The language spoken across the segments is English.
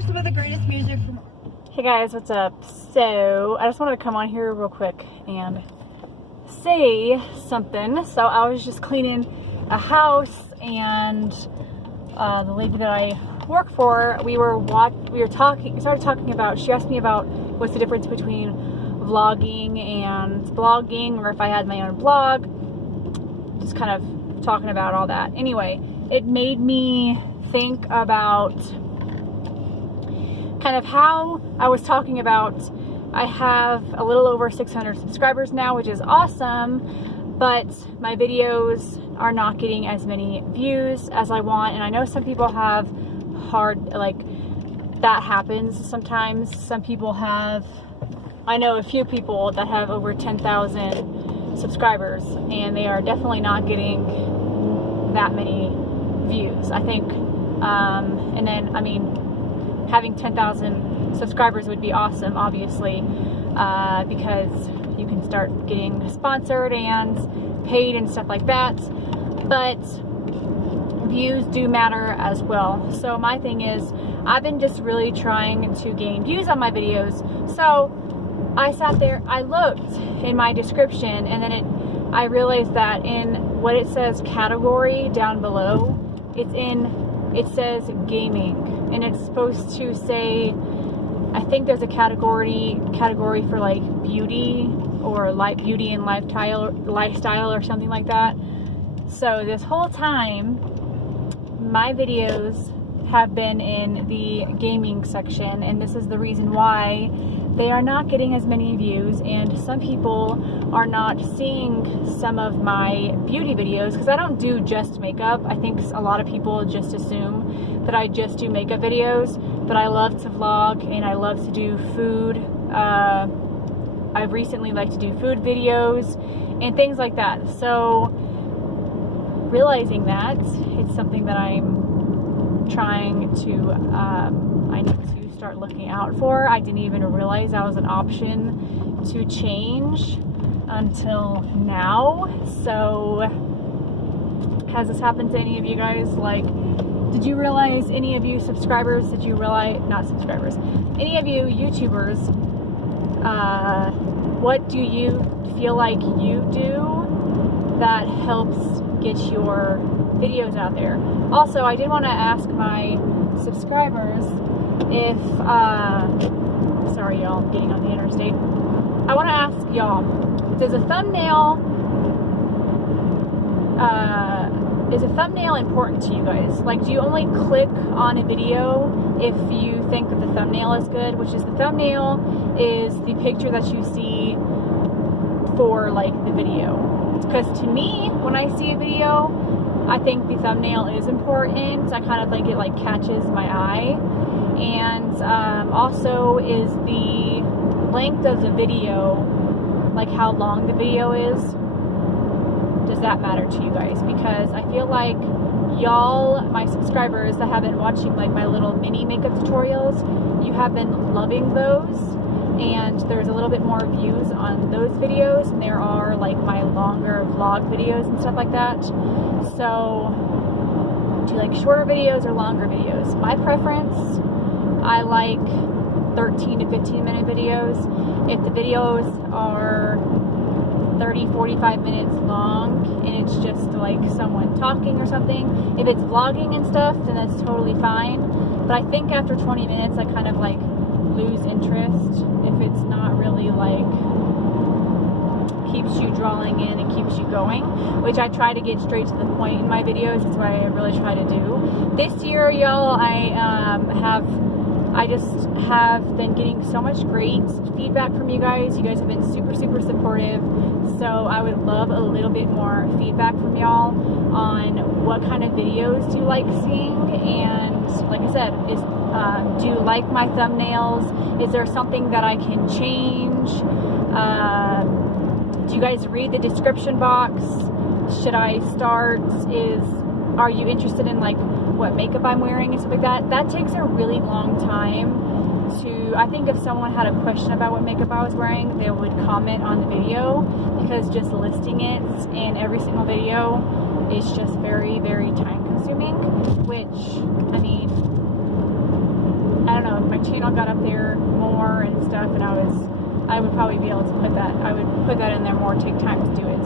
Here's some of the greatest music from... Hey guys, what's up? So, I just wanted to come on here real quick and say something. So, I was just cleaning a house, and the lady that I work for, we started talking about, she asked me about what's the difference between vlogging and blogging, or if I had my own blog. Just kind of talking about all that. Anyway, it made me think about kind of how I was talking about, I have a little over 600 subscribers now, which is awesome, but my videos are not getting as many views as I want. And I know some people have that happens sometimes. Some people have, I know a few people that have over 10,000 subscribers, and they are definitely not getting that many views, I think. And then, I mean, having 10,000 subscribers would be awesome, obviously, because you can start getting sponsored and paid and stuff like that. But views do matter as well. So my thing is, I've been just really trying to gain views on my videos. So I sat there, I looked in my description, and then I realized that in what it says category down below, it says gaming, and it's supposed to say, I think there's a category for like beauty or beauty and lifestyle or something like that. So this whole time my videos have been in the gaming section, and this is the reason why they are not getting as many views, and some people are not seeing some of my beauty videos, because I don't do just makeup. I think a lot of people just assume that I just do makeup videos, but I love to vlog and I love to do food. I've recently liked to do food videos and things like that. So realizing that, it's something that I'm trying to, I need to start looking out for. I didn't even realize that was an option to change until now. So has this happened to any of you guys? Like, did you realize, any of you subscribers, did you realize, not subscribers, any of you YouTubers, what do you feel like you do that helps get your videos out there? Also, I did want to ask my subscribers if, sorry y'all, I'm getting on the interstate. I want to ask y'all, does a thumbnail, is a thumbnail important to you guys? Like, do you only click on a video if you think that the thumbnail is good, which is the thumbnail is the picture that you see for like the video? Because to me, when I see a video, I think the thumbnail is important. I kind of think it like catches my eye. And also, is the length of the video, like how long the video is, does that matter to you guys? Because I feel like y'all, my subscribers that have been watching like my little mini makeup tutorials, you have been loving those, and there's a little bit more views on those videos than there are like my longer vlog videos and stuff like that. So do you like shorter videos or longer videos? My preference, I like 13 to 15 minute videos. If the videos are 30-45 minutes long and it's just like someone talking or something, if it's vlogging and stuff, then that's totally fine. But I think after 20 minutes I kind of like lose interest if it's not really like keeps you drawing in and keeps you going, which I try to get straight to the point in my videos. That's what I really try to do. This year, y'all, I just have been getting so much great feedback from you guys. You guys have been super, super supportive. So I would love a little bit more feedback from y'all on what kind of videos do you like seeing. And like I said, do you like my thumbnails? Is there something that I can change? Do you guys read the description box? Should I start? Are you interested in like what makeup I'm wearing and stuff like that? That takes a really long time to, I think if someone had a question about what makeup I was wearing, they would comment on the video, because just listing it in every single video is just very, very time consuming, which, I mean, I don't know, channel got up there more and stuff, and I would probably be able to put that, I would put that in there more, take time to do it.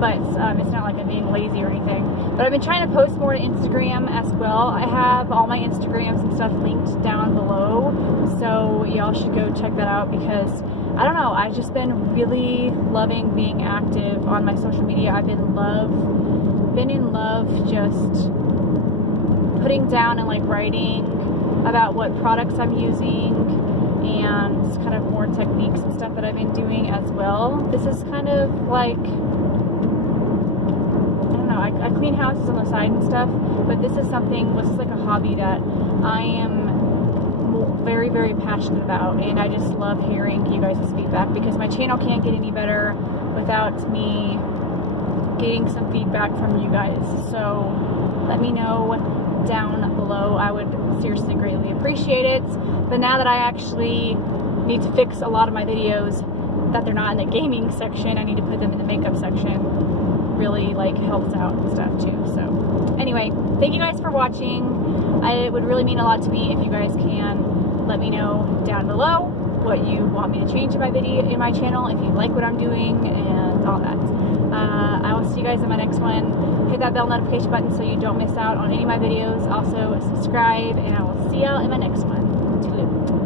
But it's not like I'm being lazy or anything. But I've been trying to post more to Instagram as well. I have all my Instagrams and stuff linked down below, so y'all should go check that out, because I don't know, I've just been really loving being active on my social media. I've been in love just putting down and like writing about what products I'm using and kind of more techniques and stuff that I've been doing as well. This is kind of like, I don't know, I clean houses on the side and stuff, but this is like a hobby that I am very, very passionate about, and I just love hearing you guys' feedback, because my channel can't get any better without me getting some feedback from you guys. So let me know down below. I would seriously greatly appreciate it. But now that I actually need to fix a lot of my videos that they're not in the gaming section, I need to put them in the makeup section. Really like helps out and stuff too. So anyway, thank you guys for watching. It would really mean a lot to me if you guys can let me know down below what you want me to change in my video, in my channel, if you like what I'm doing and all that. I will see you guys in my next one. Hit that bell notification button so you don't miss out on any of my videos. Also subscribe, and I will see y'all in my next one. Toodaloo.